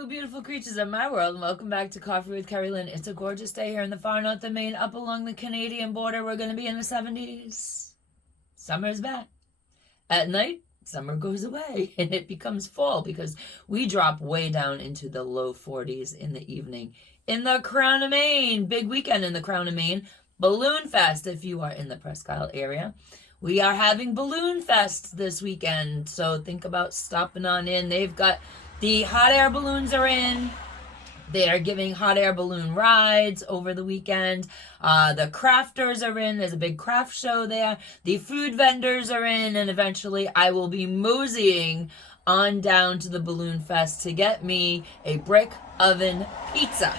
Hello, beautiful creatures of my world, and welcome back to Coffee with Kerri-Lynn. It's a gorgeous day here in the far north of Maine, up along the Canadian border. We're going to be in the 70s. Summer's back. At night, summer goes away, and it becomes fall because we drop way down into the low 40s in the evening. In the Crown of Maine, big weekend in the Crown of Maine. Balloon Fest, if you are in the Presque Isle area. We are having Balloon Fest this weekend, so think about stopping on in. They've got the hot air balloons are in. They are giving hot air balloon rides over the weekend. The crafters are in. There's a big craft show there. The food vendors are in. And eventually I will be moseying on down to the Balloon Fest to get me a brick oven pizza,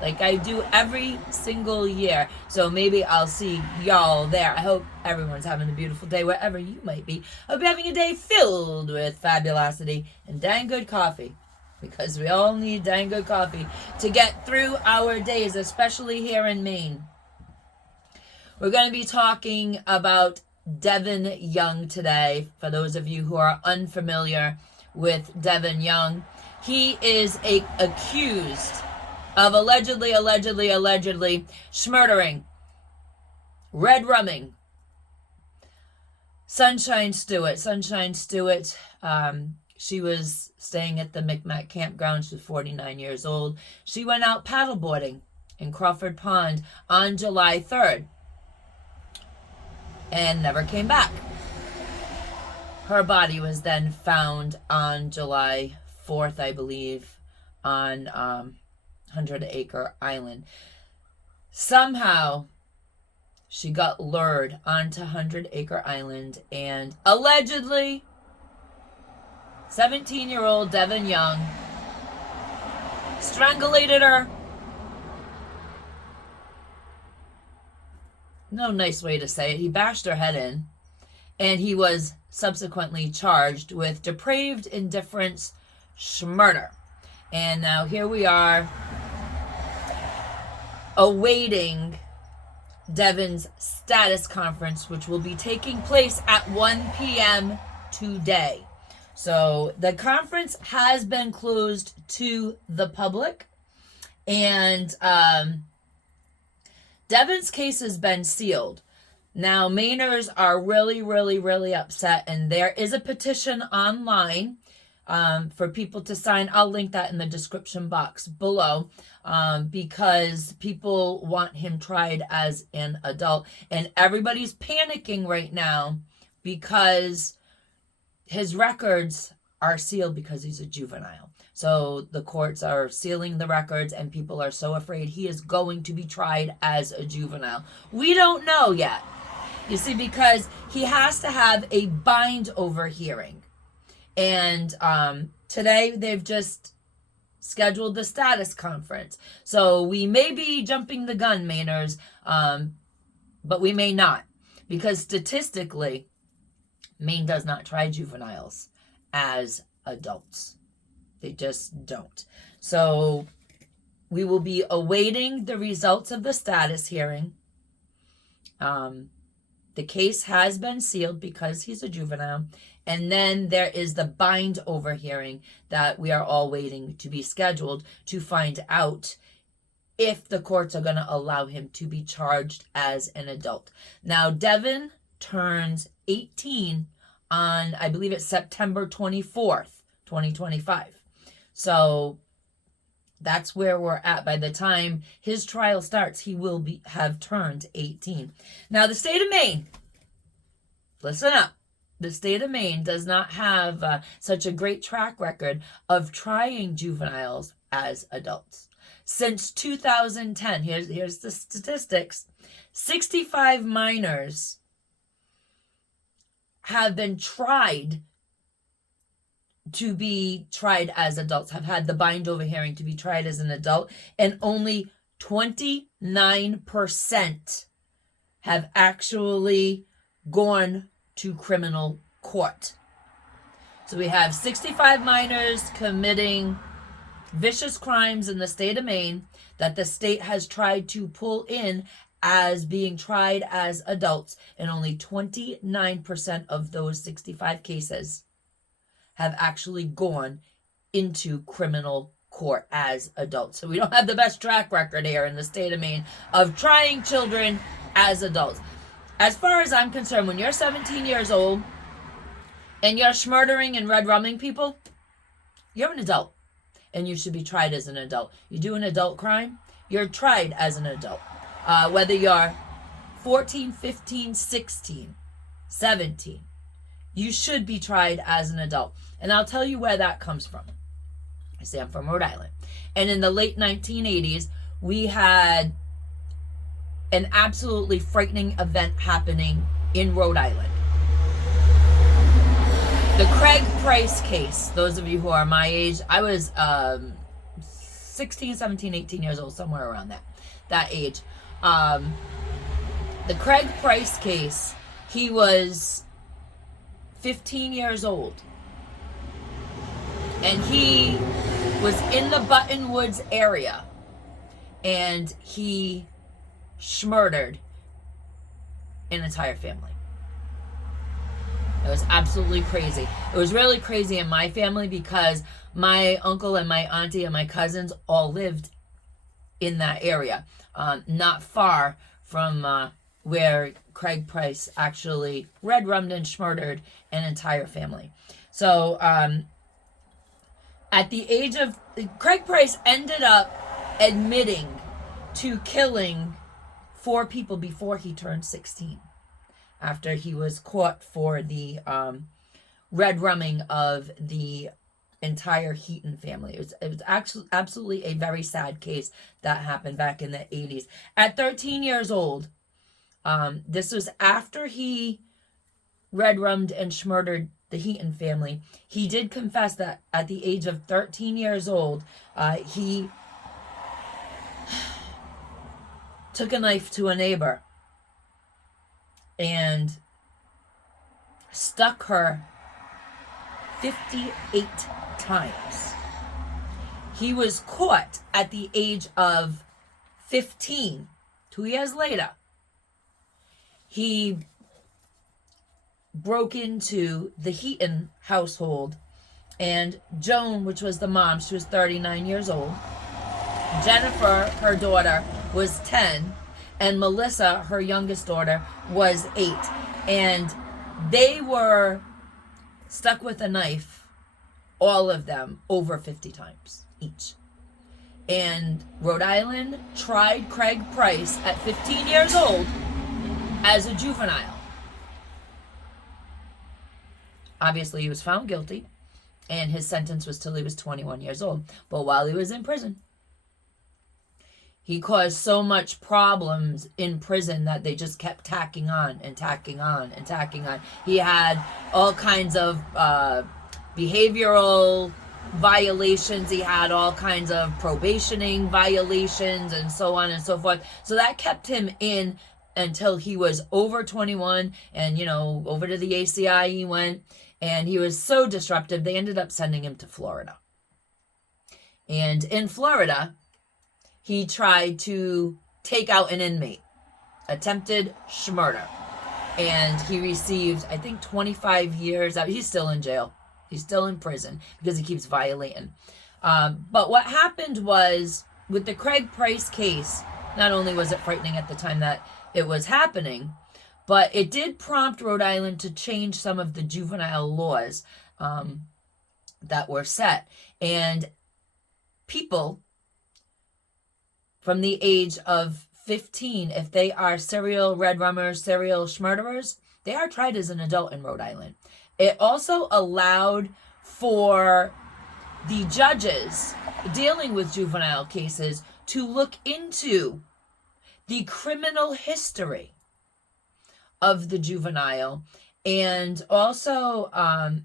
like I do every single year. So maybe I'll see y'all there. I hope everyone's having a beautiful day wherever you might be. I hope you're having a day filled with fabulosity and dang good coffee, because we all need dang good coffee to get through our days, especially here in Maine. We're going to be talking about Deven Young today. For those of you who are unfamiliar with Deven Young, he is accused of allegedly schmurdering, red rumming Sunshine Stewart. Sunshine Stewart, she was staying at the Micmac campground. She was 49 years old. She went out paddleboarding in Crawford Pond on July 3rd and never came back. Her body was then found on July 4th, I believe, on 100 Acre Island. Somehow she got lured onto 100 Acre Island, and allegedly 17-year-old Deven Young strangulated her. No nice way to say it. He bashed her head in, and he was subsequently charged with depraved indifference murder. And now here we are awaiting Deven's Status Confrence, which will be taking place at 1 p.m. today. So the conference has been closed to the public, and Deven's case has been sealed. Now, Mainers are really upset, and there is a petition online for people to sign. I'll link that in the description box below, because people want him tried as an adult, and everybody's panicking right now because his records are sealed because he's a juvenile. So the courts are sealing the records, and people are so afraid he is going to be tried as a juvenile. We don't know yet. You see, because he has to have a bind over hearing. And today they've just scheduled the Status Confrence. So we may be jumping the gun, Mainers, but we may not. Because statistically, Maine does not try juveniles as adults. They just don't. So we will be awaiting the results of the status hearing. The case has been sealed because he's a juvenile. And then there is the bind over hearing that we are all waiting to be scheduled to find out if the courts are going to allow him to be charged as an adult. Now, Deven turns 18 on, I believe it's September 24th, 2025. So that's where we're at. By the time his trial starts, he will have turned 18. Now, the state of Maine, listen up. The state of Maine does not have such a great track record of trying juveniles as adults. Since 2010, here's the statistics, 65 minors have been tried to be tried as adults, have had the bind over hearing to be tried as an adult, and only 29% have actually gone to criminal court. So we have 65 minors committing vicious crimes in the state of Maine that the state has tried to pull in as being tried as adults, and only 29% of those 65 cases have actually gone into criminal court as adults. So we don't have the best track record here in the state of Maine of trying children as adults. As far as I'm concerned, when you're 17 years old and you're schmurdering and red rumming people, you're an adult and you should be tried as an adult. You do an adult crime, you're tried as an adult. Whether you're 14, 15, 16, 17, you should be tried as an adult. And I'll tell you where that comes from. I say I'm from Rhode Island. And in the late 1980s, we had an absolutely frightening event happening in Rhode Island. The Craig Price case, those of you who are my age, I was 16, 17, 18 years old, somewhere around that age. The Craig Price case, he was 15 years old. And he was in the Button Woods area. And he schmurdered an entire family. It was absolutely crazy. It was really crazy in my family because my uncle and my auntie and my cousins all lived in that area, not far from where Craig Price actually red rummed and schmurdered an entire family. So at the age of, Craig Price ended up admitting to killing 4 people before he turned 16, after he was caught for the red rumming of the entire Heaton family. It was actually absolutely a very sad case that happened back in the 80s. At 13 years old, this was after he red rummed and schmurdered the Heaton family. He did confess that at the age of 13 years old, he took a knife to a neighbor and stuck her 58 times. He was caught at the age of 15, 2 years later. He broke into the Heaton household, and Joan, which was the mom, she was 39 years old. Jennifer, her daughter, was 10, and Melissa, her youngest daughter, was 8. And they were stuck with a knife, all of them, over 50 times each. And Rhode Island tried Craig Price at 15 years old as a juvenile. Obviously, he was found guilty, and his sentence was till he was 21 years old. But while he was in prison, he caused so much problems in prison that they just kept tacking on and tacking on and tacking on. He had all kinds of behavioral violations. He had all kinds of probationing violations and so on and so forth. So that kept him in until he was over 21, and, you know, over to the ACI he went, and he was so disruptive, they ended up sending him to Florida. And in Florida, he tried to take out an inmate, attempted schmurder, and he received, I think, 25 years. He's still in jail. He's still in prison because he keeps violating. But what happened was, with the Craig Price case, not only was it frightening at the time that it was happening, but it did prompt Rhode Island to change some of the juvenile laws that were set. And people from the age of 15, if they are serial red rummers, serial schmurderers, they are tried as an adult in Rhode Island. It also allowed for the judges dealing with juvenile cases to look into the criminal history of the juvenile, and also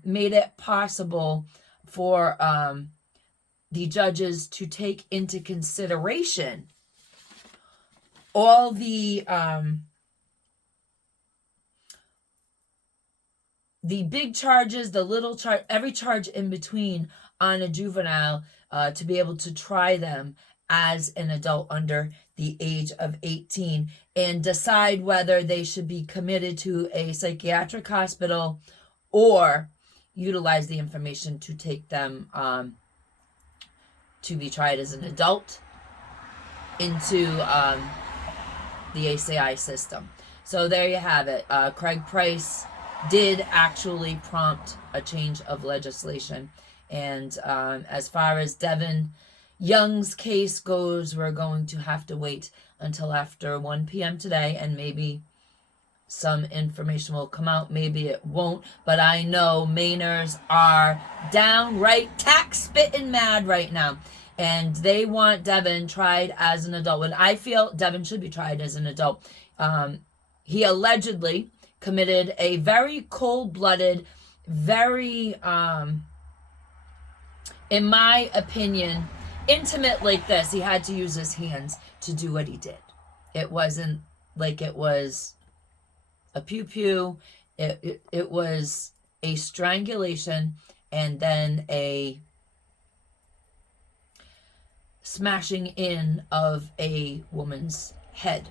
made it possible for the judges to take into consideration all the big charges, the little charge, every charge in between on a juvenile, to be able to try them as an adult under the age of 18 and decide whether they should be committed to a psychiatric hospital or utilize the information to take them to be tried as an adult into the ACI system. So there you have it. Craig Price did actually prompt a change of legislation. And as far as Deven Young's case goes, we're going to have to wait until after 1 p.m. today, and maybe some information will come out, maybe it won't, but I know Mainers are downright tax-spitting mad right now, and they want Deven tried as an adult, and I feel Deven should be tried as an adult. He allegedly committed a very cold-blooded, very, in my opinion, intimate like this. He had to use his hands to do what he did. It wasn't like it was a pew-pew. It was a strangulation and then a smashing in of a woman's head.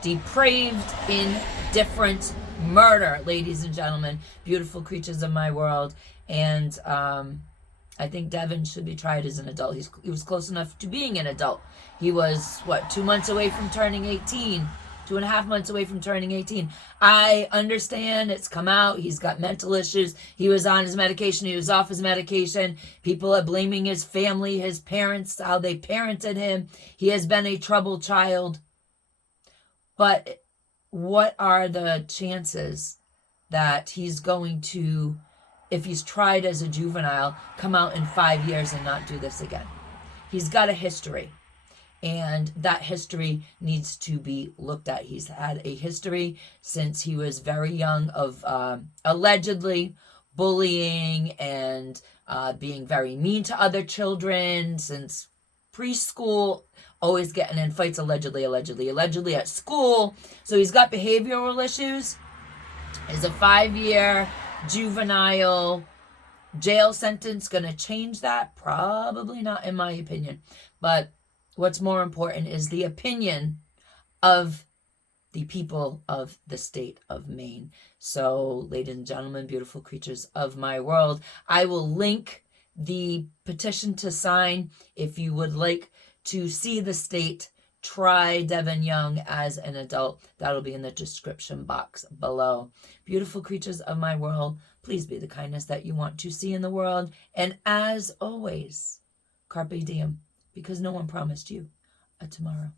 Depraved, indifferent murder, ladies and gentlemen, beautiful creatures of my world. And I think Deven should be tried as an adult. He was close enough to being an adult. He was, 2 months away from turning 18. 2.5 months away from turning 18. I understand it's come out. He's got mental issues. He was on his medication. He was off his medication. People are blaming his family, his parents, how they parented him. He has been a troubled child. But what are the chances that he's going to, if he's tried as a juvenile, come out in 5 years and not do this again? He's got a history. And that history needs to be looked at. He's had a history since he was very young of allegedly bullying and being very mean to other children since preschool, always getting in fights allegedly at school. So he's got behavioral issues. Is a 5-year juvenile jail sentence going to change that? Probably not, in my opinion. But what's more important is the opinion of the people of the state of Maine. So, ladies and gentlemen, beautiful creatures of my world, I will link the petition to sign if you would like to see the state try Deven Young as an adult. That'll be in the description box below. Beautiful creatures of my world, please be the kindness that you want to see in the world. And as always, Carpe Diem, because no one promised you a tomorrow.